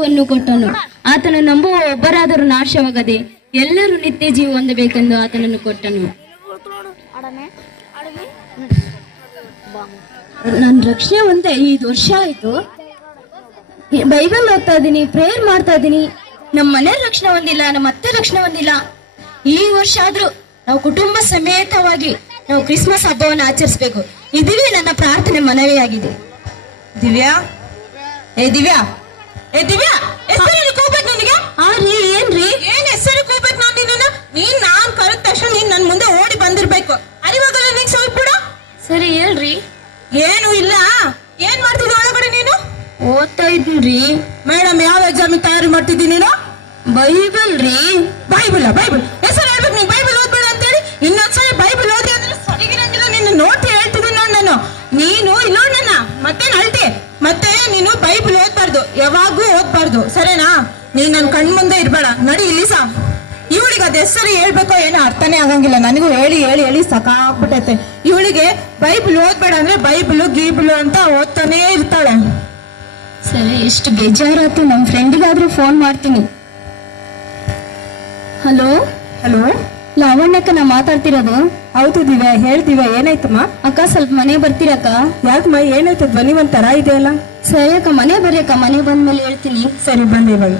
ವನ್ನು ಕೊಟ್ಟನು. ಆತನ ನಂಬುವ ಒಬ್ಬರಾದರೂ ನಾಶವಾಗದೆ ಎಲ್ಲರೂ ನಿತ್ಯ ಜೀವ ಹೊಂದಬೇಕೆಂದು ಆತನನ್ನು ಕೊಟ್ಟನು. ನನ್ನ ರಕ್ಷಣೆ ಒಂದೇ 5 ವರ್ಷ ಆಯ್ತು. ಬೈಬಲ್ ಓದ್ತಾ ಇದ್ದೀನಿ, ಪ್ರೇಯರ್ ಮಾಡ್ತಾ ಇದ್ದೀನಿ. ನಮ್ಮ ಮನೆ ರಕ್ಷಣೆ ಹೊಂದಿಲ್ಲ, ನಮ್ಮ ಅತ್ತೆ ರಕ್ಷಣೆ ಹೊಂದಿಲ್ಲ. ಈ ವರ್ಷ ಆದ್ರೂ ನಾವು ಕುಟುಂಬ ಸಮೇತವಾಗಿ ನಾವು ಕ್ರಿಸ್ಮಸ್ ಹಬ್ಬವನ್ನು ಆಚರಿಸಬೇಕು. ಇದುವೇ ನನ್ನ ಪ್ರಾರ್ಥನೆ ಮನವಿಯಾಗಿದೆ. ದಿವ್ಯಾ, ಏ ದಿವ್ಯಾ, ಏ ದಿವ್ಯಾ, ಹೆಸರು ಕೂಗ್ಬೇಕು ನಿನಗೆ? ಏನ್ರಿ? ಏನ್ ಹೆಸರು ಕೂಗ್ಬೇಕು ನಾನು ನಿನ್ನ? ನೀನ್ ನಾನ್ ಕರೆದ ತಕ್ಷಣ ನೀನ್ ನನ್ ಮುಂದೆ ಓಡಿ ಬಂದಿರ್ಬೇಕು. ಅರಿವಾಗಲ್ಲ ನೀನ್ ಸ್ವಲ್ಪ ಬಿಡ. ಸರಿ ಹೇಳ್ರಿ. ಏನು ಇಲ್ಲ, ಏನ್ ಮಾಡ್ತಿದ್ದೆ ಒಳಗಡೆ ನೀನು? ಓದ್ತಾ ಇದ್ರಿ. ಮೇಡಮ್ ಯಾವ ಎಕ್ಸಾಮ್ ತಯಾರಿ ಮಾಡ್ತಿದ್ದೀನಿ ನೀನು? ಬೈಬಲ್ ರೀ. ಬೈಬಲ್ ಹೆಸರು ಹೇಳ್ಬೇಕು. ನೀನ್ ಬೈಬಲ್ ಓದ್ಬೇಡ ಅಂತೇಳಿ ಇನ್ನೊಂದ್ಸರಿ ಬೈಬಲ್ ಓದಿ ಅಂದ್ರೆ ಸರಿಗಿರಂಗಿಲ್ಲ. ನಿನ್ನ ನೋಡ್ತಿ ಹೇಳ್ತಿದ್ದೀನಿ ನೋಡ್ ನಾನು. ನೀನು ಇಲ್ಲ ನನ್ನ ಮತ್ತೇನ್ ಅಳ್ತಿ. ಮತ್ತೆ ನೀನು ಬೈಬಲ್ ಓದ್ಬಾರ್ದು, ಯಾವಾಗೂ ಓದ್ಬಾರ್ದು, ಸರಿನಾ? ನೀನ್ ನನ್ ಕಣ್ ಮುಂದೆ ಇರ್ಬೇಡ. ನಡಿ ಇಲ್ಲಿ ಸಾ. ಇವಳಿಗೆ ಅದ್ ಹೆಸರು ಹೇಳ್ಬೇಕೋ ಏನೋ ಅರ್ಥನೇ ಆಗಂಗಿಲ್ಲ. ನನಗೂ ಹೇಳಿ ಹೇಳಿ ಹೇಳಿ ಸಾಕಾಗ್ಬಿಟ್ಟೈತೆ. ಇವಳಿಗೆ ಬೈಬಲ್ ಓದ್ಬೇಡ ಅಂದ್ರೆ ಬೈಬಲ್ ಗೀಬಲ್ ಅಂತ ಓದ್ತಾನೇ ಇರ್ತಾಳೆ. ಸರಿ, ಎಷ್ಟು ಬೇಜಾರಾಯ್ತು. ನಮ್ಮ ಫ್ರೆಂಡಿಗಾದ್ರೂ ಫೋನ್ ಮಾಡ್ತೀನಿ. ಹಲೋ ಹಲೋ, ಲಾವಣ್ಯಕ್ಕ ನಾ ಮಾತಾಡ್ತಿರೋದು. ಹೌದು ದಿವ್ಯಾ, ಹೇಳ್ದಿವ್ಯಾ, ಏನಾಯ್ತಮ್ಮ? ಅಕ್ಕ ಸ್ವಲ್ಪ ಮನೆ ಬರ್ತೀರಕ್ಕ? ಯಾಕಮ್ಮ, ಏನಾಯ್ತು? ಧ್ವನಿ ಒಂಥರ ಇದೆಯಲ್ಲ. ಸರಿ ಅಕ್ಕ, ಮನೆ ಬರ್ರಿ ಅಕ್ಕ. ಮನೆ ಬಂದ್ಮೇಲೆ ಹೇಳ್ತೀನಿ. ಸರಿ, ಬಂದೆ ಇವಾಗ.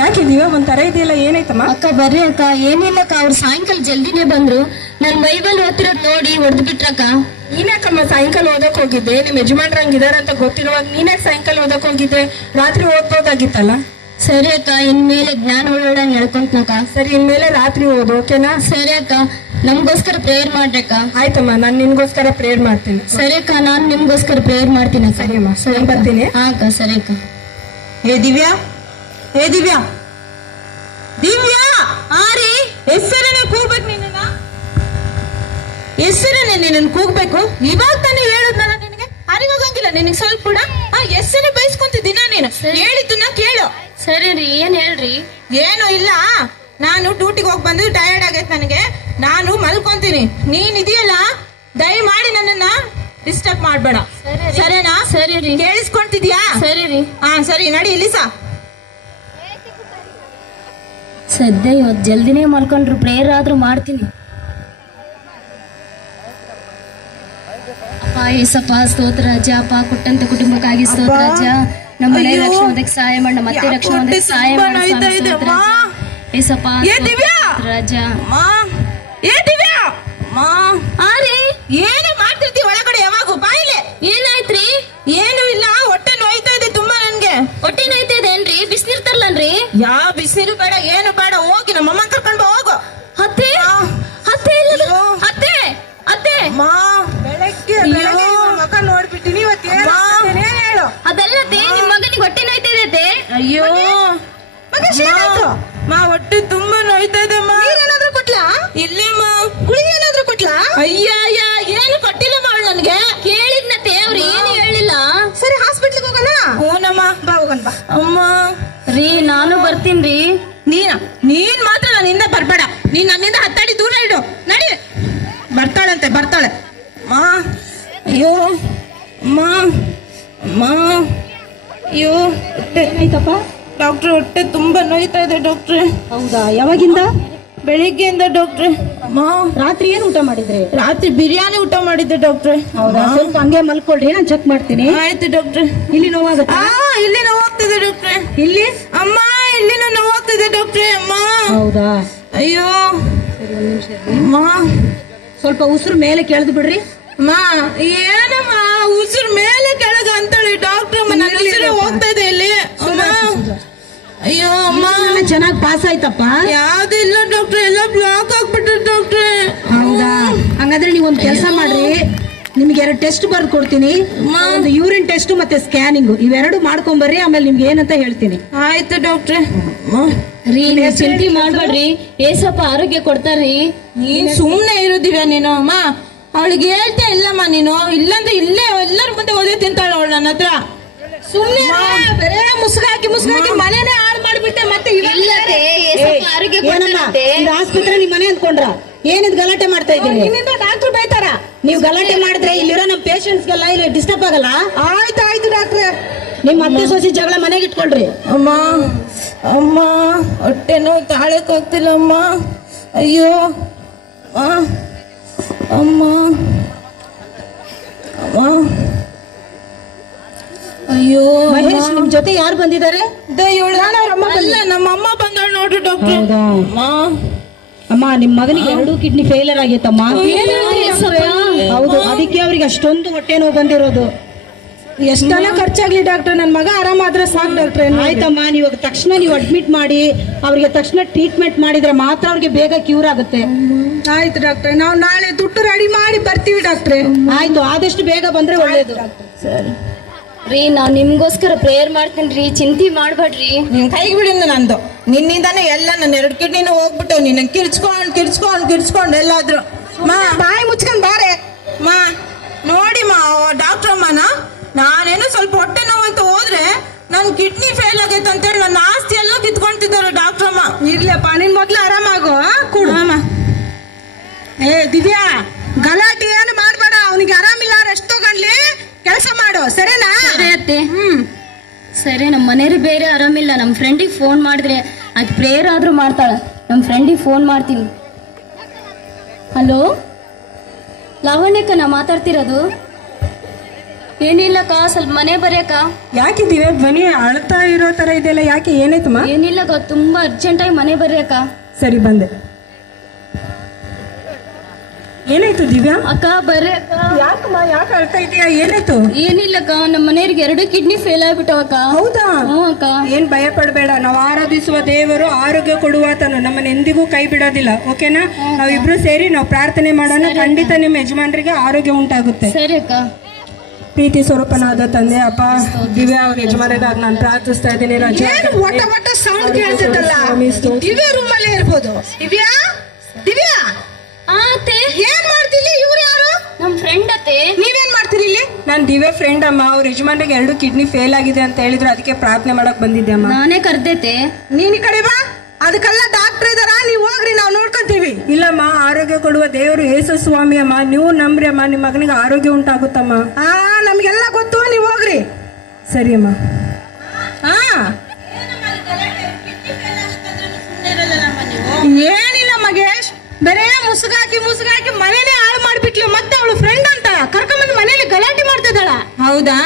ಯಾಕೆ ದಿವ್ಯಾ ಒಂಥರ ಇದೆಯಲ್ಲ, ಏನಾಯ್ತಮ್ಮ? ಅಕ್ಕ ಬರ್ರಿ ಅಕ್ಕ. ಏನಿಲ್ಲಕ್ಕ, ಅವ್ರು ಸಾಯಂಕಾಲ ಜಲ್ದಿನೇ ಬಂದ್ರು. ನನ್ ಬೈಬಲ್ ಓದ್ತಿರೋದ್ ನೋಡಿ ಹೊಡೆದ್ ಬಿಟ್ರಕ್ಕ. ನೀನ್ಯಾಕಮ್ಮ ಸಾಯಂಕಾಲ ಓದಕ್ ಹೋಗಿದ್ದೆ? ನಿಮ್ ಯಜಮಾನ್ರ ಹಂಗಿದಾರ ಅಂತ ಗೊತ್ತಿರುವಾಗ ನೀನ್ಯಾಕೆ ಸಾಯಂಕಾಲ ಓದಕ್ ಹೋಗಿದ್ದೆ? ರಾತ್ರಿ ಓದ್ಬೋದಾಗಿತ್ತಲ್ಲ. ಸರಿ ಅಕ್ಕ, ಇನ್ಮೇಲೆ ಜ್ಞಾನ ಒಳ್ಳೊಳ್ಳೆ ನಡ್ಕೊಂತನಕ್ಕ. ಸರಿ, ಇನ್ಮೇಲೆ ರಾತ್ರಿ ಓದು, ಓಕೆನಾ? ಸರಿ ಅಕ್ಕ, ನಮ್ಗೋಸ್ಕರ ಪ್ರೇಯರ್ ಮಾಡ್ರಕ್ಕ. ಆಯ್ತಮ್ಮ, ನಾನ್ ನಿನ್ಗೋಸ್ಕರ ಪ್ರೇಯರ್ ಮಾಡ್ತೀನಿ. ಸರಿ ಅಕ್ಕ, ನಾನ್ ನಿಮ್ಗೋಸ್ಕರ ಪ್ರೇಯರ್ ಮಾಡ್ತೀನಿ. ಸರಿ ಅಮ್ಮ, ಸರಿ ಬರ್ತೀನಿ. ಹಾ ಅಕ್ಕ, ಸರಿ ಅಕ್ಕ. ಏ ದಿವ್ಯಾ, ಏ ದಿವ್ಯಾ, ದಿವ್ಯಾ, ರೀ. ಹೆಸರನ್ನೇ ಕೂಗ್ಬೇಕು ನಿನ್ನ. ಹೆಸರನ್ನೇ ನಿನ್ನ ಕೂಗ್ಬೇಕು. ಇವಾಗ ತಾನೇ ಹೇಳುದ್ನಲ್ಲ ನಿನಗೆ, ಅರಿವಾಗಂಗಿಲ್ಲ ನಿನಗೆ ಸ್ವಲ್ಪ ಕೂಡ. ಹೆಸರೇ ಬಯಸ್ಕೊಂತಿದ್ದೀನ ನೀನು. ಹೇಳಿದ್ದನ್ನ ಕೇಳು. ಸರಿ ರೀ, ಏನ್ ಹೇಳ್ರಿ? ಏನು ಇಲ್ಲ, ನಾನು ಡ್ಯೂಟಿಗೆ ಹೋಗಿ ಬಂದು ಟಯರ್ಡ್ ಆಗೈತೆ ನನಗೆ. ನಾನು ಮಲ್ಕೊಂತೀನಿ. ನೀನ್ ಇದೆಯಲ್ಲ, ದಯಮಾಡಿ ನನ್ನನ್ನ ಡಿಸ್ಟರ್ಬ್ ಮಾಡ್ಬೇಡ, ಸರಿನಾ? ಸರಿ ರೀ. ಕೇಳಿಸ್ಕೊಂತಿದ್ಯಾ? ಸರಿ ರೀ. ಸರಿ, ನಡಿ ಇಲ್ಲಿ ಸಾ. ಸದ್ಯ ಇವತ್ತು ಜಲ್ದಿನೇ ಮಲ್ಕೊಂಡ್ರು. ಪ್ರೇಯರ್ ಆದ್ರೂ ಮಾಡ್ತೀನಿ. ಅಪ್ಪ ಏಸಪ್ಪ, ಸ್ತೋತ್ರ ರಾಜ. ಅಪ್ಪ ಕೊಟ್ಟಂತ ಕುಟುಂಬಕ್ಕಾಗಿ ಸ್ತೋತ್ರ ರಾಜ. ನಮ್ಮ ಮನೆ ರಕ್ಷಣೆ ಹೊಂದಕ್ಕೆ ಸಹಾಯ ಮಾಡಿ, ನಮ್ಮ ಮತ್ತೆ ರಕ್ಷಣೆ ಹೊಂದಕ್ಕೆ ಸಹಾಯ ಮಾಡಿ ಏಸಪ್ಪ. ರಾಜ ಏನೇ ಮಾಡ್ತಿರ್ತೀವಿ ಒಳಗಡೆ ಯಾವಾಗ? ಬಾಯಿಲೆ ಏನಾಯ್ತ್ರಿ? ಏನು ಇಲ್ಲ, ಹೊಟ್ಟೆ ನೋಯ್ತಾ ಇದೆ ತುಂಬಾ ನನ್ಗೆ. ಹೊಟ್ಟೆ ನೋಯ್ತಾ ಇದೆ ಏನ್ರಿ? ಬಿಸಿನಿರ್ತಾರಲ್ಲನ್ರಿ? ಯಾವ ಬಿಸಿಲು ಬೇಡ, ಏನು ಬೇಡ, ಹೋಗಿ ನಮ್ಮಮ್ಮ ಕರ್ಕೊಂಡು ಹೋಗು. ಅತ್ತೆ, ಅತ್ತೆ ಇಲ್ಲ, ಅತ್ತೆ, ಅತ್ತೆ. ಬೆಳಗ್ಗೆ ಮಗ ನೋಡ್ಬಿಟ್ಟಿನಿ. ಹೇಳು. ಅದಲ್ಲದೆ ನಿಮ್ ಮಗನಿಗೆ ಹೊಟ್ಟೆ ನೋಯ್ತಾ ಇದೆ. ಅಯ್ಯೋ ಹೊಟ್ಟೆ ತುಂಬಾ ನೋಯ್ತಾ ಇದೆ. ಏನಾದ್ರೂ ಕೊಟ್ಲಾ? ಇಲ್ಲಿ ಗುಳಿಗೆ ಏನಾದ್ರೂ ಕೊಟ್ಲಾ? ಅಯ್ಯ, ಏನು ಕೊಟ್ಟಿಲ್ಲ ಮಾಡು ನನ್ಗೆ. ಕೇಳಿದ್ನತ್ತೆ, ಅವ್ರು ಏನು ಹೇಳಿಲ್ಲ. ಸರಿ, ಹಾಸ್ಪಿಟ್ಲಿಗೆ ಹೋಗೋಣ. ಹೂನಮ್ಮ, ಬಾ ಹೋಗೋಣ ಬಾ. ಅಮ್ಮ ರೀ, ನಾನು ಬರ್ತೀನ್ರಿ. ನೀನ್ ಮಾತ್ರ ನನ್ನಿಂದ ಬರ್ಬೇಡ. ನೀನ್ ನನ್ನಿಂದ ಹತ್ತಾಡಿ ದೂರ ಇಡು. ನಡಿ. ಬರ್ತಾಳೆ. ಅಯ್ಯೋ ಅಮ್ಮ, ಅಯ್ಯೋ, ಏನಾಯ್ತಪ್ಪ? ಡಾಕ್ಟ್ರೆ, ಹೊಟ್ಟೆ ತುಂಬಾ ನೋಯ್ತಾ ಇದೆ ಡಾಕ್ಟ್ರೆ. ಹೌದಾ? ಯಾವಾಗಿಂದ? ಬೆಳಿಗ್ಗೆಯಿಂದ ಡಾಕ್ಟ್ರೆ. ರಾತ್ರಿ ಏನು ಊಟ ಮಾಡಿದ್ರಿ? ರಾತ್ರಿ ಬಿರಿಯಾನಿ ಊಟ ಮಾಡಿದ್ದೆ ಡಾಕ್ಟ್ರೆ. ಹೌದಾ? ಸ್ವಲ್ಪ ಹಂಗೆ ಮಲ್ಕೊಳ್ರಿ, ನಾನು ಚೆಕ್ ಮಾಡ್ತೀನಿ. ಆಯ್ತು ಡಾಕ್ಟ್ರೆ. ಇಲ್ಲಿ ನೋವಾಗುತ್ತೆ? ಇಲ್ಲಿ ನೋವಾಗ್ತಿದೆ ಡಾಕ್ಟ್ರೆ. ಇಲ್ಲಿ ಅಮ್ಮ, ಇಲ್ಲಿನೂ ನೋವಾಗ್ತಿದೆ ಡಾಕ್ಟ್ರೆ. ಅಮ್ಮ. ಹೌದಾ? ಅಯ್ಯೋ ಸರಿ, ಒಂದ್ ನಿಮಿಷ. ಅಮ್ಮ, ಸ್ವಲ್ಪ ಉಸಿರು ಮೇಲೆ ಕೆಳದು ಬಿಡ್ರಿ. ಅಮ್ಮ, ಏನಮ್ಮ ಉಸಿರು ಮೇಲೆ ಕೆಳಗ ಅಂತೇಳಿ ಡಾಕ್ಟ್ರ್. ನನ್ನ ಉಸಿರು ಹೋಗ್ತಾ ಇದೆ ಇಲ್ಲಿ. ಅಮ್ಮ, ಅಯ್ಯೋ ಅಮ್ಮ. ಚೆನ್ನಾಗಿ ಪಾಸ್ ಆಯ್ತಪ್ಪ? ಯಾವ್ದಿಲ್ಲ ಡಾಕ್ಟ್ರೆ, ಎಲ್ಲ ಬ್ಲಾಕ್ ಆಗ್ಬಿಟ್ರೆ ಡಾಕ್ಟ್ರೆ. ಹೌದಾ? ಹಂಗಾದ್ರೆ ನೀವ್ ಒಂದ್ ಕೆಲಸ ಮಾಡ್ರಿ, ನಿಮ್ಗೆ 2 ಟೆಸ್ಟ್ ಬರ್ದು ಕೊಡ್ತೀನಿ. ಒಂದು ಯೂರಿನ್ ಟೆಸ್ಟ್ ಮತ್ತೆ ಸ್ಕ್ಯಾನಿಂಗ್, ಇವೆರಡು ಮಾಡ್ಕೊಂಬರ್ರಿ. ಆಮೇಲೆ ನಿಮ್ಗೆ ಏನಂತ ಹೇಳ್ತೀನಿ. ಆಯ್ತು ಡಾಕ್ಟ್ರೆ. ರೀ, ಚಿಂತೆ ಮಾಡ್ಬೇಡ್ರಿ, ಏಸಪ್ಪ ಆರೋಗ್ಯ ಕೊಡ್ತಾರ್ರಿ. ನೀನ್ ಸುಮ್ನೆ ಇರುದಿವ ನೀನು. ಅಮ್ಮ, ಅವಳಿಗೆ ಹೇಳ್ತಾ ಇಲ್ಲಮ್ಮ ನೀನು. ಇಲ್ಲಂದ್ರೆ ಇಲ್ಲೇ ಎಲ್ಲರ ಮುಂದೆ ಓದಿ ತಿಂತಾಳ ಅವಳು ನನ್ನ ಹತ್ರ. ಸುಮ್ನೆ ಬರೇ ಮುಸುಗಾಕಿ ಮನೆನೇ ಹಾಳು ಮಾಡ್ಬಿಟ್ಟೆ. ಮತ್ತೆ ಆಸ್ಪತ್ರೆ ನಿಮ್ ಮನೆ ಅಂದ್ಕೊಂಡ್ರ? ಏನಿದ್ ಗಲಾಟೆ ಮಾಡ್ತಾ ಇದ್ದೀನಿ? ಡಾಕ್ಟರ್ ಬೈತಾರ. ನೀವು ಗಲಾಟೆ ಮಾಡಿದ್ರೆ ಇಲ್ಲಿರೋ ನಮ್ ಪೇಷಂಟ್ಸ್ಗೆಲ್ಲ ಇಲ್ಲಿ ಡಿಸ್ಟರ್ಬ್ ಆಗಲ್ಲ. ಆಯ್ತು ನಿಮ್ಮ ಅತ್ತೆ ಸೊಸಿ ಜಗಳ ಮನೆಗೆ ಇಟ್ಕೊಳ್ರಿ. ಅಮ್ಮ ಅಮ್ಮ ಹೊಟ್ಟೆ ನೋವು ತಾಳಕ್ಕಾಗ್ತಿಲ್ಲ ಅಮ್ಮ. ಅಯ್ಯೋ ಅಮ್ಮ ಅಮ್ಮ ಅಯ್ಯೋ ಮಹೇಶ್, ನಿಮ್ ಜೊತೆ ಯಾರು ಬಂದಿದ್ದಾರೆ? ಅಲ್ಲ ನಮ್ಮ ಅಮ್ಮ ಬಂದಾಳ ನೋಡ್ರಿ ಡಾಕ್ಟರ್. ಹೌದಾ? ಅಮ್ಮ ಅಮ್ಮ, ನಿಮ್ ಮಗನಿಗೆ 2 ಕಿಡ್ನಿ ಫೇಲರ್ ಆಗೈತಮ್ಮ. ಹೌದು, ಅದಕ್ಕೆ ಅವ್ರಿಗೆ ಅಷ್ಟೊಂದು ಹೊಟ್ಟೆ ನೋವು ಬಂದಿರೋದು. ಎಷ್ಟೆಲ್ಲ ಖರ್ಚಾಗ್ಲಿ ಡಾಕ್ಟರ್, ನನ್ನ ಮಗ ಆರಾಮಾದ್ರೆ ಸಾಕು ಡಾಕ್ಟ್ರೆ. ಆಯ್ತಮ್ಮ, ನೀವು ತಕ್ಷಣ ಅಡ್ಮಿಟ್ ಮಾಡಿ ಅವ್ರಿಗೆ ತಕ್ಷಣ ಟ್ರೀಟ್ಮೆಂಟ್ ಮಾಡಿದ್ರೆ ಮಾತ್ರ ಅವ್ರಿಗೆ ಬೇಗ ಕ್ಯೂರ್ ಆಗುತ್ತೆ. ಆಯ್ತು ಡಾಕ್ಟ್ರೆ, ನಾವು ನಾಳೆ ದುಡ್ಡು ರೆಡಿ ಮಾಡಿ ಬರ್ತೀವಿ ಡಾಕ್ಟ್ರೆ. ಆಯ್ತು, ಆದಷ್ಟು ಬೇಗ ಬಂದ್ರೆ ಒಳ್ಳೇದು. ರೀ, ನಾವ್ ನಿಮ್ಗೋಸ್ಕರ ಪ್ರೇಯರ್ ಮಾಡ್ತೀನಿ ರೀ, ಚಿಂತೆ ಮಾಡ್ಬೇಡ್ರಿ. ನಿನ್ ಕೈಗೆ ಬಿಡಿಂದ ನಂದು ನಿನ್ನಿಂದಾನೆ ಎಲ್ಲ ನನ್ನ 2 ಕಿಡ್ನಿನೂ ಹೋಗ್ಬಿಟ್ಟು ನಿನ್ನ ಕಿರ್ಚ್ಕೊಂಡು ಎಲ್ಲಾದ್ರು. ಬಾಯಿ ಮುಚ್ಕೊಂಡ್ ಬಾರೆ. ಮಾ ನೋಡಿ ಡಾಕ್ಟರ್ ಅಮ್ಮನ, ನಾನೇನು ಸ್ವಲ್ಪ ಹೊಟ್ಟೆ ನೋವು ಅಂತ ಹೋದ್ರೆ ನನ್ ಕಿಡ್ನಿ ಫೇಲ್ ಆಗೈತೆ ಅಂತೇಳಿ ನನ್ನ ಆಸ್ತಿ ಎಲ್ಲ ಕಿತ್ಕೊಂತಿದ್ದಾರೆ ಡಾಕ್ಟರ್ ಅಮ್ಮ. ಇರ್ಲಪ್ಪ, ನಿನ್ ಮೊದ್ಲು ಆರಾಮಾಗೋ ಕೂಡು. ಏ ದಿವ್ಯಾ, ಗಲಾಟೆ ಏನು ಮಾಡ್ಬೇಡ. ಅವನಿಗೆ ಆರಾಮಿಲ್ಲ, ರೆಸ್ಟ್ ತಗೊಂಡ್ಲಿ, ಕೆಲಸ ಮಾಡು, ಸರಿನಾ? ಸರಿ ಅತ್ತೆ. ಸರಿ, ನಮ್ಮ ಮನೆಯವ್ರು ಬೇರೆ ಆರಾಮಿಲ್ಲ. ನಮ್ಮ ಫ್ರೆಂಡಿಗೆ ಫೋನ್ ಮಾಡಿದ್ರೆ ಅದು ಪ್ರೇಯರ್ ಆದ್ರೂ ಮಾಡ್ತಾಳ. ನಮ್ಮ ಫ್ರೆಂಡಿಗೆ ಫೋನ್ ಮಾಡ್ತೀನಿ. ಹಲೋ ಲಾವಣ್ಯಕ್ಕ, ನಾ ಮಾತಾಡ್ತಿರೋದು. ಏನಿಲ್ಲಕ್ಕ, ಸ್ವಲ್ಪ ಮನೆ ಬರ್ಯಾಕ. ಯಾಕಿದ್ದೀವಿ ಧ್ವನಿ ಅಳ್ತಾ ಇರೋ ತರ ಇದೆಯಲ್ಲ, ಯಾಕೆ ಏನಾಯ್ತಮ್ಮ? ಏನಿಲ್ಲಕ್ಕ, ತುಂಬಾ ಅರ್ಜೆಂಟಾಗಿ ಮನೆ ಬರ್ಯಾಕ. ಸರಿ ಬಂದೆ. ಏನಾಯ್ತು ದಿವ್ಯಾ? ಅಕ್ಕ ಬರ್ಯಾಕ. ಯಾಕಮ್ಮ, ಯಾಕೆ ಅಳ್ತಾ ಇದೀಯಾ? ಏನಾಯ್ತು? ಏನಿಲ್ಲಕ್ಕ, ನಮ್ಮ ಮನೆಯವ್ರಿಗೆ 2 ಕಿಡ್ನಿ ಫೇಲ್ ಆಗ್ಬಿಟ್ಟವಕ್ಕ. ಹೌದಾ? ಹ್ಞೂ ಅಕ್ಕ. ಏನ್ ಭಯ ಪಡಬೇಡ. ನಾವು ಆರಾಧಿಸುವ ದೇವರು ಆರೋಗ್ಯ ಕೊಡುವಾತನು, ನಮ್ಮನ್ನ ಎಂದಿಗೂ ಕೈ ಬಿಡೋದಿಲ್ಲ. ಓಕೆನಾ? ನಾವಿಬ್ರು ಸೇರಿ ನಾವು ಪ್ರಾರ್ಥನೆ ಮಾಡೋಣ. ಖಂಡಿತ ನಿಮ್ಮ ಯಜಮಾನರಿಗೆ ಆರೋಗ್ಯ ಉಂಟಾಗುತ್ತೆ. ಸರಿ ಅಕ್ಕ. ಪ್ರೀತಿ ಸ್ವರೂಪನಾದ ತಂದೆ ಅಪ್ಪ, ದಿವ್ಯಾ ಅವ್ರ ಯಜಮಾನರಿಗಾಗಿ ನಾನು ಪ್ರಾರ್ಥಿಸ್ತಾ ಇದ್ದೀನಿ. ಸೌಂಡ್ ಕೇಳ್ತಿದ್ದಲ್ಲ, ದಿವ್ಯಾ ರೂಮಲ್ಲೇ ಇರ್ಬೋದು. ದಿವ್ಯಾ, ದಿವ್ಯಾ ಅತ್ತೆ, ಏನ್ ಮಾಡ್ತಿಲ್ಲ? ಇವ್ರು ಯಾರು? ನಮ್ಮ ಫ್ರೆಂಡ್ ಅತ್ತೆ. ನೀವೇನ್ ಮಾಡ್ತೀರಿ ಇಲ್ಲಿ? ನಾನು ದಿವ್ಯಾ ಫ್ರೆಂಡ್ ಅಮ್ಮ. ಅವ್ರ ಯಜಮಾನರಿಗೆ 2 ಕಿಡ್ನಿ ಫೇಲ್ ಆಗಿದೆ ಅಂತ ಹೇಳಿದ್ರು, ಅದಕ್ಕೆ ಪ್ರಾರ್ಥನೆ ಮಾಡಕ್ ಬಂದಿದ್ದೆ ಅಮ್ಮ. ನಾನೇ ಕರ್ದೈತೆ. ನೀನ್ ಈ ಕಡೆ ಬಾ. ಅದಕ್ಕೆಲ್ಲ ಡಾಕ್ಟರ್ ಇದಾರ, ನೀವು ಹೋಗ್ರಿ, ನಾವು ನೋಡ್ಕೊಂತೀವಿ. ಇಲ್ಲಮ್ಮ, ಆರೋಗ್ಯ ಕೊಡುವ ದೇವರು ಯೇಸು ಸ್ವಾಮಿ ಅಮ್ಮ. ನೀವು ನಂಬ್ರಿ ಅಮ್ಮ, ನಿಮ್ಮ ಮಗನಿಗೆ ಆರೋಗ್ಯ ಉಂಟಾಗುತ್ತಮ್ಮ. ನಮ್ಗೆಲ್ಲ ಗೊತ್ತು, ನೀವು ಹೋಗ್ರಿ. ಸರಿ ಅಮ್ಮ. ಏನಿಲ್ಲ ಮಗೇಶ್, ಬರೇ ಮುಸುಗಾಕಿ ಮನೇನೆ ಹಾಳು ಮಾಡ್ಬಿಟ್ಲು. ಮತ್ತೆ ಅವಳು ಫ್ರೆಂಡ್ ಅಂತ ಕರ್ಕೊಂಡ್ಬಂದು ಮನೇಲಿ ಗಲಾಟೆ ಮಾಡ್ತಿದ್ದಾಳ. ಹೌದಾ?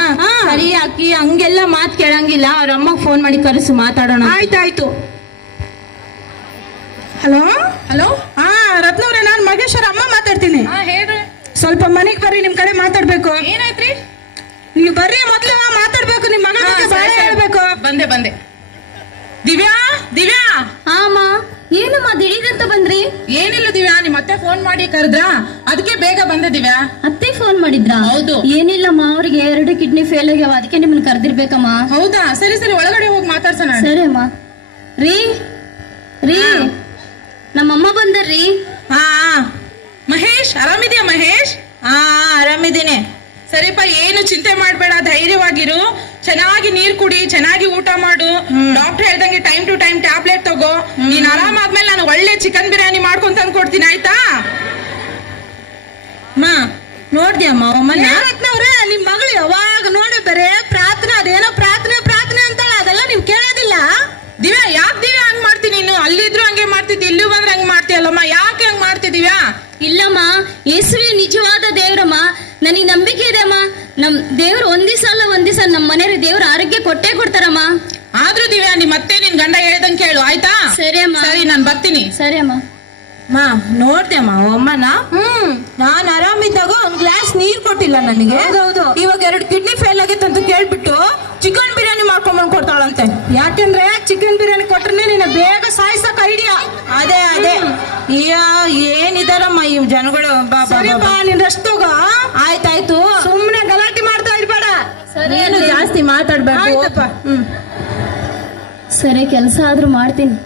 ಸರಿ ಅಕ್ಕಿ, ಹಂಗೆಲ್ಲ ಮಾತು ಕೇಳಂಗಿಲ್ಲ. ಅವ್ರ ಅಮ್ಮಗೆ ಫೋನ್ ಮಾಡಿ ಕರೆಸು, ಮಾತಾಡೋಣ. ಆಯ್ತಾಯ್ತು. Hello hello. ರತ್ನವ್ರೆ, ನಾನು ಮಗೇಶ್ವರ ಅಮ್ಮ ಮಾತಾಡ್ತೀನಿ. ಹೇಳ್ರಿ. ಸ್ವಲ್ಪ ಮನೆಗೆ ಬರ್ರಿ, ನಿಮ್ ಕಡೆ ಮಾತಾಡ್ಬೇಕು. ಏನಾಯ್ತ್ರಿ? ನೀವು ಬರ್ರಿ, ಮೊದ್ಲು ಮಾತಾಡ್ಬೇಕು. ನಿಮ್ ಮಗಳ ಬಗ್ಗೆ ಬಾಳೆ ಹೇಳ್ಬೇಕು. ಬಂದೆ. ದಿವ್ಯಾ, ದಿವ್ಯಾ. ಅಮ್ಮ, ಏನಮ್ಮ ದಿಢೀರಂತ ಬಂದ್ರಿ? ಏನಿಲ್ಲ ದಿವ್ಯಾ, ನಿಮ್ಮ ಅತ್ತೆ ಫೋನ್ ಮಾಡಿ ಕರೆದ್ರ, ಅದಕ್ಕೆ ಬೇಗ ಬಂದೆ ದಿವ್ಯಾ. ಅತ್ತೆ ಫೋನ್ ಮಾಡಿದ್ರ? ಹೌದು. ಏನಿಲ್ಲಮ್ಮ, ಅವ್ರಿಗೆ 2 ಕಿಡ್ನಿ ಫೇಲ್ ಆಗ್ಯಾವ, ಅದಕ್ಕೆ ನಿಮ್ಮನ್ನ ಕರೆದಿರ್ಬೇಕಮ್ಮ. ಹೌದಾ? ಸರಿ ಒಳಗಡೆ ಹೋಗಿ ಮಾತಾಡ್ಸೋಣ. ಸರಿ ಅಮ್ಮ. ರೀ, ನಮ್ಮಮ್ಮ ಬಂದರ್ರಿ. ಮಹೇಶ್, ಆರಾಮಿದ್ಯಾ ಮಹೇಶ್? ಆರಾಮಿದ್ದೀನಿ. ಸರಿಪ್ಪ, ಏನು ಚಿಂತೆ ಮಾಡ್ಬೇಡ, ಧೈರ್ಯವಾಗಿರು. ಚೆನ್ನಾಗಿ ನೀರ್ ಕುಡಿ, ಚೆನ್ನಾಗಿ ಊಟ ಮಾಡು. ಡಾಕ್ಟರ್ ಹೇಳ್ದಂಗೆ ಟೈಮ್ ಟು ಟೈಮ್ ಟ್ಯಾಬ್ಲೆಟ್ ತಗೋ. ನೀನ್ ಆರಾಮಾದ್ಮೇಲೆ ನಾನು ಒಳ್ಳೆ ಚಿಕನ್ ಬಿರಿಯಾನಿ ಮಾಡ್ಕೊಂಡ್ ತಂದು ಕೊಡ್ತೀನಿ, ಆಯ್ತಾ? ನೋಡ್ದ್ಯಮ್ಮ ಅಮ್ಮನ್ನ? ರತ್ನವ್ರೆ, ನಿಮ್ ಮಗಳು ಯಾವಾಗ ನೋಡಿ ಬರೇ ಪ್ರಾರ್ಥನೆ, ಅದೇನೋ ಪ್ರಾರ್ಥನೆ ಅಂತಾಳ, ಅದೆಲ್ಲ ನೀವ್ ಕೇಳೋದಿಲ್ಲ. ದಿವ್ಯಾ, ಯಾಕೆ ದಿವ್ಯಾ ಹಂಗ್ ಮಾಡ್ತೀನಿ? ನೀನು ಅಲ್ಲಿದ್ರು ಹಂಗೆ ಮಾಡ್ತಿದ್ದಿ, ಇಲ್ಲಿ ಬಂದ್ರೆ ಹಂಗ್ ಮಾಡ್ತೀಯಲ್ಲಮ್ಮ. ಯಾಕೆ ಹಂಗ್ ಮಾಡ್ತಿದೀವ್ಯಾ? ಇಲ್ಲಮ್ಮ, ಯೇಸುವೆ ನಿಜವಾದ ದೇವ್ರಮ್ಮ. ನನಗೆ ನಂಬಿಕೆ ಇದೆ ಅಮ್ಮ. ನಮ್ ದೇವ್ರು ಒಂದಿವ್ಸ ನಮ್ಮ ಮನೆಯವ್ರಿಗೆ ದೇವ್ರ ಆರೋಗ್ಯ ಕೊಟ್ಟೇ ಕೊಡ್ತಾರಮ್ಮ. ಆದ್ರೂ ದಿವ್ಯಾ, ನಿಮ್ ಮತ್ತೆ ನಿನ್ ಗಂಡ ಹೇಳ್ದಂಗೆ ಕೇಳು, ಆಯ್ತಾ? ಸರಿ ಅಮ್ಮ. ಸರಿ, ನಾನ್ ಬರ್ತೀನಿ. ಸರಿ ಅಮ್ಮ. ನೋಡ್ದೆಮ್ಮ ಅಮ್ಮನ? ನಾನ್ ಆರಾಮಿದ್ದಾಗ ಒಂದ್ ಗ್ಲಾಸ್ ನೀರ್ ಕೊಟ್ಟಿಲ್ಲ ನನಗೆ. ಹೌದು. ಇವಾಗ 2 ಕಿಡ್ನಿ ಫೇಲ್ ಆಗೈತೆ ಅಂತ ಕೇಳ್ಬಿಟ್ಟು ಚಿಕನ್ ಬಿರಿಯಾನಿ ಮಾಡ್ಕೊಂಡ್ ಕೊಡ್ತಾಳಂತೆ. ಯಾಕೆಂದ್ರೆ ಚಿಕನ್ ಬಿರಿಯಾನಿ ಕೊಟ್ರೆ ನಿನ್ನ ಬೇಗ ಸಾಯಿಸಕ್ ಐಡಿಯಾ. ಅದೇ ಏನಿದಾರಮ್ಮ ಈ ಜನಗಳು. ಸರಿಯಪ್ಪ, ನೀನ್ ರೆಸ್ಟ್ ತಗೋ. ಆಯ್ತಾಯ್ತು. ಸುಮ್ನೆ ಗಲಾಟೆ ಮಾಡ್ತಾ ಇರ್ಬೇಡ. ಏನು ಜಾಸ್ತಿ ಮಾತಾಡ್ಬೇಡ. ಆಯ್ತಪ್ಪ. ಸರಿ, ಕೆಲಸ ಆದ್ರೂ ಮಾಡ್ತೀನಿ.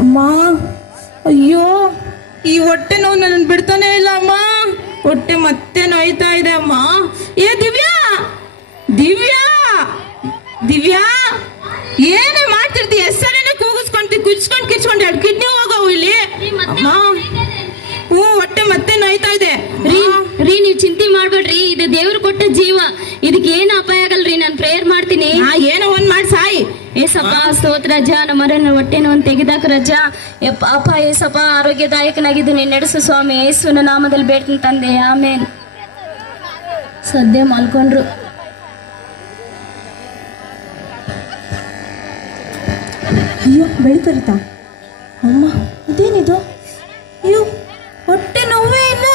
ಅಮ್ಮ, ಅಯ್ಯೋ, ಈ ಹೊಟ್ಟೆ ನೋವು ನನ್ನ ಬಿಡ್ತಾನೆ ಇಲ್ಲ ಅಮ್ಮ. ಹೊಟ್ಟೆ ಮತ್ತೆ ನೋಯ್ತಾ ಇದೆ ಅಮ್ಮ. ಏ ದಿವ್ಯಾ, ಏನೇ ಮಾಡ್ತಿರ್ತಿ? ಹೆಸರೇನೆ ಕೂಗಿಸ್ಕೊಂತಿ, ಕಿರ್ಚ್ಕೊಂಡು 2 ಕಿಡ್ನಿ ಹೋಗವು ಇಲ್ಲಿ. ಅಮ್ಮ, ಹೊಟ್ಟೆ ಮತ್ತೆ ನೋಯ್ತಾ ಇದೆ. ರೀ, ನೀವ್ ಚಿಂತೆ ಮಾಡ್ಬೇಡ್ರಿ. ಇದು ದೇವ್ರು ಕೊಟ್ಟ ಜೀವ, ಇದಕ್ಕೆ ಏನು ಅಪಾಯ ಆಗಲ್ರಿ. ನಾನು ಪ್ರೇಯರ್ ಮಾಡ್ತೀನಿ. ಏಸಪ್ಪ ಸ್ತೋತ್ರ ರಜ ನಮ್ಮರನ್ನು ಹೊಟ್ಟೆ ನೋವು ತೆಗೆದಾಕ ರಜ ಅಪ್ಪ ಏಸಪ್ಪ ಆರೋಗ್ಯದಾಯಕನಾಗಿದ್ದು ನೀನು ನಡೆಸು ಸ್ವಾಮಿ ಯೇಸುವಿನ ನಾಮದಲ್ಲಿ ಬೇಡ್ತೀನಿ ತಂದೆ ಆಮೇಲೆ ಸದ್ಯ ಮಲ್ಕೊಂಡ್ರು. ಅಯ್ಯೋ ಬೆಳಿತಾರಿತ ಅಮ್ಮ ಇದೇನಿದು? ಅಯ್ಯೋ ಹೊಟ್ಟೆ ನೋವೇ ಇಲ್ಲ.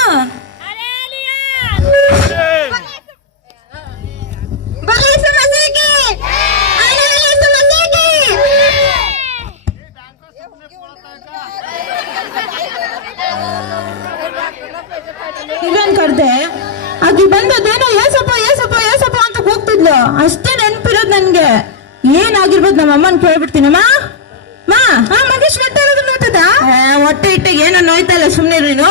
ಇವೇನ್ ಕಡ್ದೆ ಆಕಿ ಬಂದದೇನೋ ಏಸಪ್ಪ ಏಸಪ್ಪ ಏಸಪ್ಪ ಅಂತ ಕೂಗ್ತಿದ್ಲು, ಅಷ್ಟೇ ನೆನ್ಪಿರೋದು ನನ್ಗೆ. ಏನಾಗಿರ್ಬೋದು ನಮ್ಮ ಅಮ್ಮನ್ ಕೇಳ್ಬಿಡ್ತೀನಮ್ಮ. ಮಗೇಶ್ ಹೊಟ್ಟೆ ನೋಯ್ತದ? ಹೊಟ್ಟೆ ಇಟ್ಟೆ ಏನೋ ನೋಯ್ತಲ್ಲ, ಸುಮ್ನೆ ನೀನು.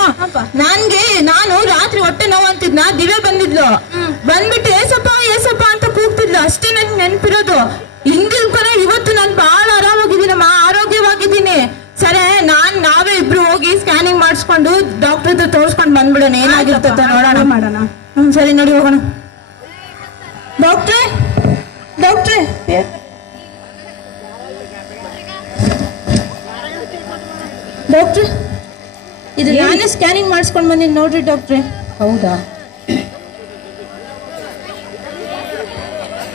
ನಾನು ರಾತ್ರಿ ಹೊಟ್ಟೆ ನೋವು ಅಂತಿದ್ನ, ದಿವ್ಯ ಬಂದಿದ್ಲು, ಬಂದ್ಬಿಟ್ಟು ಏಸಪ್ಪ ಏಸಪ್ಪ ಅಂತ ಕೂಗ್ತಿದ್ಲು, ಅಷ್ಟೇ ನನ್ಗೆ ನೆನ್ಪಿರೋದು. ಹಿಂದಿನ ಕೊನೆ ಇವತ್ತು ನಾನು ಬಹಳ ಆರಾಮಾಗಿದ್ದೀನಮ್ಮ, ಆರೋಗ್ಯವಾಗಿದ್ದೀನಿ. ಸರಿ ನಾವೇ ಇಬ್ರು ಹೋಗಿ ಸ್ಕ್ಯಾನಿಂಗ್ ಮಾಡಿಸ್ಕೊಂಡು ಡಾಕ್ಟರ್ ಹತ್ರ ತೋರಿಸ್ಕೊಂಡು ಬಂದ್ಬಿಡೋಣ, ಏನಾಗಿರ್ತದೆ ನೋಡೋಣ ಮಾಡೋಣ. ಸರಿ ನೋಡಿ ಹೋಗೋಣ. ಡಾಕ್ಟ್ರೇ ಡಾಕ್ಟ್ರೇ ಡಾಕ್ಟ್ರೆ, ಇದು ನಾನೇ ಸ್ಕ್ಯಾನಿಂಗ್ ಮಾಡಿಸ್ಕೊಂಡು ಬಂದಿದ್ದು ನೋಡ್ರಿ ಡಾಕ್ಟ್ರೆ. ಹೌದಾ?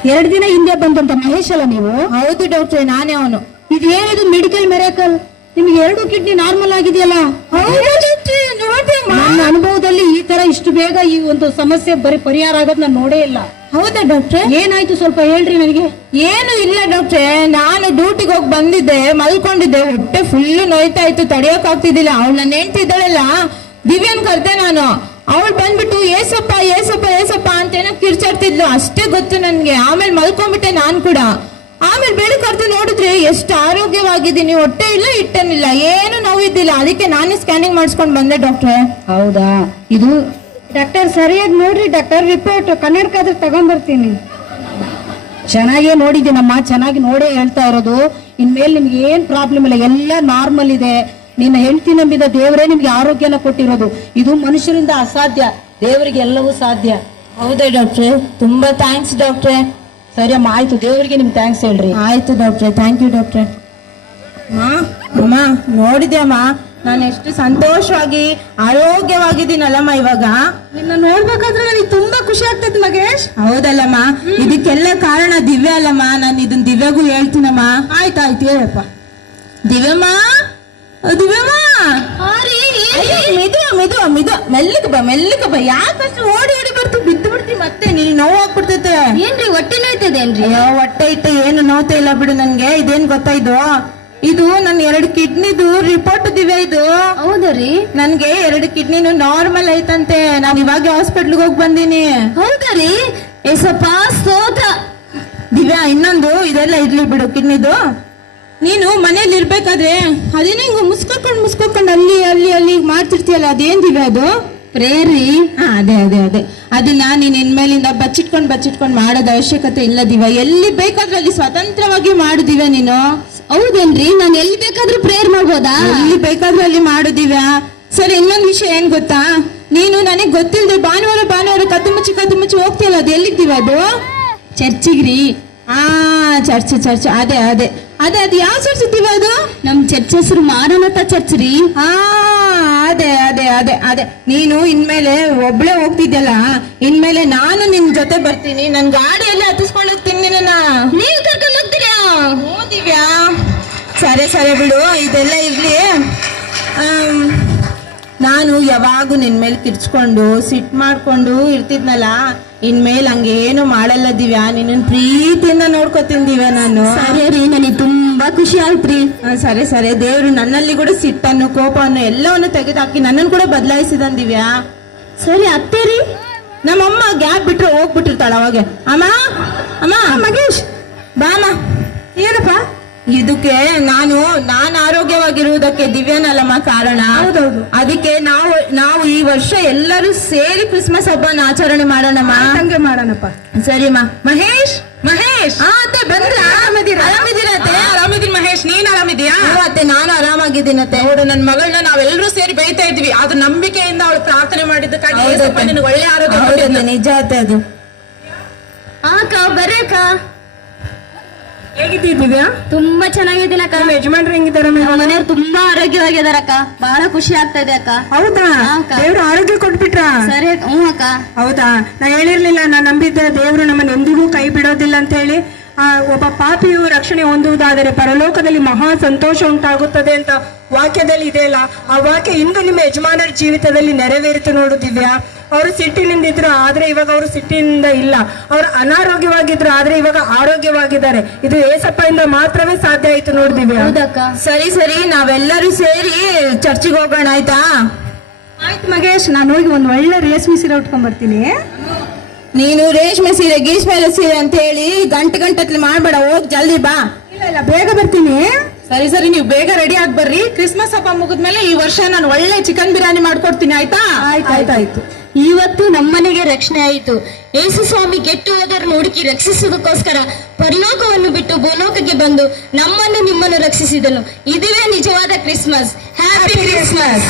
2 ದಿನ ಹಿಂದೆ ಬಂದಂತ ಮಹೇಶ್ ಅಲ್ಲ ನೀವು? ಹೌದು ಡಾಕ್ಟ್ರೆ, ನಾನೇ ಅವನು. ಇದೇನಿದು ಮೆಡಿಕಲ್ ಮೆರಾಕಲ್, ನಿಮ್ಗೆ 2 ಕಿಡ್ನಿ ನಾರ್ಮಲ್ ಆಗಿದೆಯಲ್ಲ? ನನ್ನ ಅನುಭವದಲ್ಲಿ ಈ ತರ ಇಷ್ಟು ಬೇಗ ಈ ಒಂದು ಸಮಸ್ಯೆ ಬರೀ ಪರಿಹಾರ ಆಗೋದು ನಾನು ನೋಡೇ ಇಲ್ಲ. ಹೌದಾ ಡಾಕ್ಟ್ರೆ? ಏನಾಯ್ತು ಸ್ವಲ್ಪ ಹೇಳ್ರಿ ನನಗೆ. ಏನು ಇಲ್ಲ ಡಾಕ್ಟ್ರೆ, ನಾನು ಡ್ಯೂಟಿಗೆ ಹೋಗಿ ಬಂದಿದ್ದೆ, ಮಲ್ಕೊಂಡಿದ್ದೆ, ಹೊಟ್ಟೆ ಫುಲ್ ನೋಯ್ತಾ ಇತ್ತು, ತಡೆಯೋಕ್ ಆಗ್ತಿದ್ದಿಲ್ಲ. ಅವಳು ನನ್ನ ಹೆಂಡ್ತಿ ಇದ್ದಾಳಲ್ಲ ದಿವ್ಯಾನ್ ಕರ್ದೆ ನಾನು, ಅವಳು ಬಂದ್ಬಿಟ್ಟು ಏಸಪ್ಪ ಏಸಪ್ಪ ಏಸಪ್ಪ ಅಂತೇನೋ ಕಿರ್ಚಾಡ್ತಿದ್ಲು, ಅಷ್ಟೇ ಗೊತ್ತು ನನ್ಗೆ. ಆಮೇಲೆ ಮಲ್ಕೊಂಡ್ಬಿಟ್ಟೆ ನಾನ್ ಕೂಡ. ಆಮೇಲೆ ಬೆಳಕರ್ದು ನೋಡಿದ್ರೆ ಎಷ್ಟು ಆರೋಗ್ಯವಾಗಿದ್ದೀನಿ, ಹೊಟ್ಟೆ ಇಲ್ಲ ಹಿಟ್ಟೇನಿಲ್ಲ, ಏನು ನೋವಿದ್ದಿಲ್ಲ. ಅದಕ್ಕೆ ನಾನೇ ಸ್ಕ್ಯಾನಿಂಗ್ ಮಾಡಿಸ್ಕೊಂಡು ಬಂದೆ ಡಾಕ್ಟ್ರೆ. ಹೌದಾ? ಇದು ಡಾಕ್ಟರ್ ಸರಿಯಾಗಿ ನೋಡ್ರಿ ಡಾಕ್ಟರ್, ರಿಪೋರ್ಟ್ ಕನ್ನಡಕ್ಕಾದ್ರೆ ತಗೊಂಡ್ಬರ್ತೀನಿ. ಚೆನ್ನಾಗೇ ನೋಡಿದ್ದೀನಮ್ಮ, ಚೆನ್ನಾಗಿ ನೋಡೇ ಹೇಳ್ತಾ ಇರೋದು. ಇನ್ಮೇಲೆ ನಿಮ್ಗೆ ಏನ್ ಪ್ರಾಬ್ಲಮ್ ಇಲ್ಲ, ಎಲ್ಲ ನಾರ್ಮಲ್ ಇದೆ. ನಿನ್ನ ಹೆಂಡತಿ ನಂಬಿದ ದೇವರೇ ನಿಮ್ಗೆ ಆರೋಗ್ಯನ ಕೊಟ್ಟಿರೋದು. ಇದು ಮನುಷ್ಯರಿಂದ ಅಸಾಧ್ಯ, ದೇವರಿಗೆ ಎಲ್ಲವೂ ಸಾಧ್ಯ. ಹೌದಾ ಡಾಕ್ಟ್ರೆ? ತುಂಬಾ ಥ್ಯಾಂಕ್ಸ್ ಡಾಕ್ಟ್ರೆ. ಸರಿ ಅಮ್ಮ, ಆಯ್ತು, ದೇವರಿಗೆ ನಿಮ್ಗೆ ಥ್ಯಾಂಕ್ಸ್ ಹೇಳ್ರಿ. ಆಯ್ತು ಡಾಕ್ಟ್ರೆ, ಥ್ಯಾಂಕ್ ಯು ಡಾಕ್ಟ್ರೆ. ಅಮ್ಮ ನೋಡಿದೆ ಅಮ್ಮ, ನಾನು ಎಷ್ಟು ಸಂತೋಷವಾಗಿ ಆರೋಗ್ಯವಾಗಿದ್ದೀನಲ್ಲಮ್ಮ ಇವಾಗ. ನಿನ್ನ ನೋಡ್ಬೇಕಾದ್ರೆ ನನಗೆ ತುಂಬಾ ಖುಷಿ ಆಗ್ತದೆ ಮಗೇಶ್. ಹೌದಲ್ಲಮ್ಮ, ಇದಕ್ಕೆಲ್ಲ ಕಾರಣ ದಿವ್ಯ ಅಲ್ಲಮ್ಮ. ನಾನು ಇದನ್ನ ದಿವ್ಯಗೂ ಹೇಳ್ತೀನಮ್ಮ. ಆಯ್ತಾಯ್ತು ಹೇಳಪ್ಪ. ದಿವ್ಯಮ್ಮ ದಿವ್ಯಮ್ಮ, ಮೆಲ್ಲಕ್ಕೆ ಬಾ. ಯಾಕಷ್ಟು ಓಡಿ ಓಡಿ ಬರ್ತು, ಬಿದ್ದು ಬಿಡ್ತಿ, ಮತ್ತೆ ನೀನು ನೋವು ಆಗ್ಬಿಡ್ತೈತೆ. ಏನ್ರಿ ಹೊಟ್ಟೆ ನೋಯ್ತದೇನ್ರಿ? ಅಯ್ಯೋ ಹೊಟ್ಟೆ ಇಟ್ಟೆ ಏನು ನೋತಾ ಇಲ್ಲ ಬಿಡು ನನ್ಗೆ. ಇದೇನ್ ಗೊತ್ತಾಯ್ತು, ಇದು ನನ್ನ 2 ಕಿಡ್ನಿದು ರಿಪೋರ್ಟ್ ದಿವ್ಯ. ಇದು ಹೌದಾ ರೀ? ನನ್ಗೆ 2 ಕಿಡ್ನಿನು ನಾರ್ಮಲ್ ಐತಂತೆ. ನಾನು ಇವಾಗ ಹಾಸ್ಪಿಟ್ಲ್ಗೆ ಹೋಗಿ ಬಂದೀನಿ. ಹೌದಾ ರೀ? ಏಸಪ್ಪ ಸ್ತೋತ್ರ. ದಿವ್ಯಾ, ಇನ್ನೊಂದು ಇದೆಲ್ಲ ಇರ್ಲಿ ಬಿಡು ಕಿಡ್ನಿದು. ನೀನು ಮನೇಲಿ ಇರ್ಬೇಕಾದ್ರೆ ಅದೇನೇ ಹಿಂಗ ಮುಸ್ಕೊಕೊಂಡು ಅಲ್ಲಿ ಅಲ್ಲಿ ಅಲ್ಲಿ ಮಾಡ್ತಿರ್ತೀಯಲ್ಲ, ಅದೇನ್ ದಿವ್ಯಾ ಅದು? ಪ್ರೇರಿ. ಅದೇ ಅದನ್ನ ನೀನ್ ಇನ್ಮೇಲಿಂದ ಬಚ್ಚಿಟ್ಕೊಂಡು ಮಾಡೋದ ಅವಶ್ಯಕತೆ ಇಲ್ಲ ದಿವ್ಯಾ. ಎಲ್ಲಿ ಬೇಕಾದ್ರೂ ಅಲ್ಲಿ ಸ್ವತಂತ್ರವಾಗಿ ಮಾಡು ದಿವ್ಯಾ ನೀನು. ಹೌದೇನ್ರಿ? ನಾನು ಎಲ್ಲಿ ಬೇಕಾದ್ರೂ ಪ್ರೇಯರ್ ಮಾಡ್ಬೋದಾ? ಎಲ್ಲಿ ಬೇಕಾದ್ರೂ ಅಲ್ಲಿ ಮಾಡು ದಿವ್ಯಾ. ಸರಿ, ಇನ್ನೊಂದು ವಿಷಯ ಏನ್ ಗೊತ್ತಾ, ನೀನು ನನಗೆ ಗೊತ್ತಿಲ್ಲದೆ ಭಾನುವಾರ ಕದ್ದು ಮುಚ್ಚಿ ಹೋಗ್ತೀಯಲ್ಲ, ಅದು ಎಲ್ಲಿಗ್ ದಿವ್ಯಾ ಅದು? ಚರ್ಚಿಗ್ರಿ. ಚರ್ಚ್ ಅದೇ ಅದು ಯಾವ ಚರ್ಚ್ ದಿವ್ಯಾ ಅದು? ನಮ್ ಚರ್ಚ್ ಹೆಸರು ಮಾರನಾಥ ಚರ್ಚ್ ರೀ. ಅದೇ ನೀನು ಇನ್ಮೇಲೆ ಒಬ್ಳೆ ಹೋಗ್ತಿದ್ಯಲ್ಲ, ಇನ್ಮೇಲೆ ನಾನು ನಿನ್ ಜೊತೆ ಬರ್ತೀನಿ. ನನ್ ಗಾಡಿಯಲ್ಲಿ ಹತ್ತಿಸ್ಕೊಂಡು ಹೋಗ್ತೀನಿ ನಿನ್ನ. ನೀವು ಕರ್ಕೊಂಡು ಹೋಗ್ತೀರಾ? ಹ್ಞೂ ದಿವ್ಯಾ. ಸರಿ ಬಿಡು, ಇದೆಲ್ಲ ಇರ್ಲಿ. ನಾನು ಯಾವಾಗೂ ನಿನ್ ಮೇಲೆ ಕಿರ್ಚ್ಕೊಂಡು ಸಿಟ್ ಮಾಡ್ಕೊಂಡು ಇರ್ತಿದ್ನಲ್ಲ, ಇನ್ಮೇಲೆ ಹಂಗೇನು ಮಾಡಲ್ಲ ದಿವ್ಯಾ. ನಿನ್ನ ಪ್ರೀತಿಯಿಂದ ನೋಡ್ಕೊತೀನಿ ದಿವ್ಯಾ ನಾನು. ಸರಿ ರೀ, ನನಗೆ ತುಂಬಾ ಖುಷಿ ಆಯ್ತ್ರಿ. ಸರಿ, ದೇವ್ರು ನನ್ನಲ್ಲಿ ಕೂಡ ಸಿಟ್ಟನ್ನು ಕೋಪವನ್ನು ಎಲ್ಲವನ್ನು ತೆಗೆದುಹಾಕಿ ನನ್ನನ್ನು ಕೂಡ ಬದಲಾಯಿಸಿದನ್ ದಿವ್ಯಾ. ಸರಿ ಅತ್ತೆ ರೀ? ನಮ್ಮಮ್ಮ ಗ್ಯಾಪ್ ಬಿಟ್ರೆ ಹೋಗ್ಬಿಟ್ಟಿರ್ತಾಳ ಅವಾಗ. ಅಮ್ಮ ಮಗೇಶ್ ಬಾಮ. ಏನಪ್ಪ? ಇದಕ್ಕೆ ನಾನು ಆರೋಗ್ಯವಾಗಿರುವುದಕ್ಕೆ ದಿವ್ಯಾನಲ್ಲಮ್ಮ ಕಾರಣ. ಹೌದೌದು. ಅದಕ್ಕೆ ನಾವು ಈ ವರ್ಷ ಎಲ್ಲರೂ ಸೇರಿ ಕ್ರಿಸ್ಮಸ್ ಹಬ್ಬನ ಆಚರಣೆ ಮಾಡೋಣಮ್ಮ. ಹಂಗೆ ಮಾಡೋಣಪ್ಪ. ಸರಿಮ್ಮ. ಮಹೇಶ್ ಅತ್ತೆ ಬಂದ್ರ? ಆರಾಮಿದ್ದೀರಾ ಅತ್ತೆ? ಆರಾಮಿದ್ದೀನಿ ಮಹೇಶ್, ನೀನ್ ಆರಾಮಿದ್ಯಾ? ಅತ್ತೆ ನಾನು ಆರಾಮಾಗಿದ್ದೀನತ್ತೆ. ನೋಡು, ನನ್ ಮಗಳನ್ನ ನಾವೆಲ್ಲರೂ ಸೇರಿ ಬೈತಾ ಇದ್ವಿ, ಆದ್ರೆ ನಂಬಿಕೆಯಿಂದ ಅವಳು ಪ್ರಾರ್ಥನೆ ಮಾಡಿದ್ದಕ್ಕಾಗಿ ಯೇಸಪ್ಪ ನಿನಗೆ ಒಳ್ಳೆ ಆರೋಗ್ಯ ಕೊಟ್ಟಿದ್ದಾನೆ. ನಿಜ ಅತ್ತೆ ಅದು. ಅಕ್ಕ ಬರ್ರಕ್ಕ. ಹೇಗಿದ್ದೀವ್ಯಾ? ತುಂಬಾ ಚೆನ್ನಾಗಿದ್ದೀನಿ ಅಕ್ಕ. ನಮ್ಮ ಯಜಮಾನ್ರು ಹೆಂಗಿದಾರ? ನಮ್ಮ ಮನೆಯವ್ರು ತುಂಬಾ ಆರೋಗ್ಯವಾಗಿದಾರ ಅಕ್ಕ. ಬಹಳ ಖುಷಿ ಆಗ್ತಾ ಇದೆ ಅಕ್ಕ. ಹೌದಾ? ಹಾ, ಅಕ್ಕ. ದೇವ್ರು ಆರೋಗ್ಯ ಕೊಟ್ಬಿಟ್ರ? ಸರಿ ಹ್ಞೂ ಅಕ್ಕ. ಹೌದಾ? ನಾ ಹೇಳಿರ್ಲಿಲ್ಲ, ನಾ ನಂಬಿದ್ದೆ ದೇವ್ರು ನಮ್ಮನ್ನ ಎಂದಿಗೂ ಕೈ ಬಿಡೋದಿಲ್ಲ ಅಂತ ಹೇಳಿ. ಒಬ್ಬ ಪಾಪಿಯು ರಕ್ಷಣೆ ಹೊಂದುವುದಾದರೆ ಪರಲೋಕದಲ್ಲಿ ಮಹಾ ಸಂತೋಷ ಉಂಟಾಗುತ್ತದೆ ಅಂತ ವಾಕ್ಯದಲ್ಲಿ ಇದೆಯಲ್ಲ, ಆ ವಾಕ್ಯ ಇಂದು ನಿಮ್ಮ ಯಜಮಾನರ ಜೀವಿತದಲ್ಲಿ ನೆರವೇರಿತು ನೋಡು ದಿವ್ಯಾ. ಅವರು ಸಿಟ್ಟಿನಿಂದ ಇದ್ರು, ಆದ್ರೆ ಇವಾಗ ಅವರು ಸಿಟ್ಟಿನಿಂದ ಇಲ್ಲ. ಅವರು ಅನಾರೋಗ್ಯವಾಗಿದ್ರು, ಆದ್ರೆ ಇವಾಗ ಆರೋಗ್ಯವಾಗಿದ್ದಾರೆ. ಇದು ಏಸಪ್ಪಯಿಂದ ಮಾತ್ರವೇ ಸಾಧ್ಯ ಆಯ್ತು ನೋಡು ದಿವ್ಯಾ. ಹೌದಕ್ಕ. ಸರಿ ಸರಿ, ನಾವೆಲ್ಲರೂ ಸೇರಿ ಚರ್ಚಿಗೆ ಹೋಗೋಣ, ಆಯ್ತಾ? ಆಯ್ತು ಮಗೇಶ್, ನಾನು ಹೋಗಿ ಒಂದು ಒಳ್ಳೆ ರೇಷ್ಮೆ ಸೀರೆ ಉಟ್ಕೊಂಡ್ ಬರ್ತೀನಿ. ನೀನು ರೇಷ್ಮೆ ಸೀರೆ ಗೀಷ್ಮೆ ಸೀರೆ ಅಂತ ಹೇಳಿ ಗಂಟೆಗಟ್ಟಲೆ ಮಾಡ್ಬೇಡ, ಹೋಗ್ ಜಲ್ದಿ ಬಾ. ಇಲ್ಲ ಬೇಗ ಬರ್ತೀನಿ. ಸರಿ ಸರಿ, ನೀವು ಬೇಗ ರೆಡಿ ಆಗಿ ಬರ್ರಿ. ಕ್ರಿಸ್ಮಸ್ ಹಬ್ಬ ಮುಗಿದ್ಮೇಲೆ ಈ ವರ್ಷ ನಾನು ಒಳ್ಳೆ ಚಿಕನ್ ಬಿರಿಯಾನಿ ಮಾಡ್ಕೊಡ್ತೀನಿ, ಆಯ್ತಾ? ಆಯ್ತಾಯ್ತು. ಇವತ್ತು ನಮ್ಮನೆಗೆ ರಕ್ಷಣೆ ಆಯಿತು. ಯೇಸು ಸ್ವಾಮಿ ಕೆಟ್ಟು ಹೋದರನ್ನು ಹುಡುಕಿ ರಕ್ಷಿಸುವುದಕ್ಕೋಸ್ಕರ ಪರಲೋಕವನ್ನು ಬಿಟ್ಟು ಭೂಲೋಕಕ್ಕೆ ಬಂದು ನಮ್ಮನ್ನು ನಿಮ್ಮನ್ನು ರಕ್ಷಿಸಿದನು. ಇದುವೇ ನಿಜವಾದ ಕ್ರಿಸ್ಮಸ್. Happy Christmas.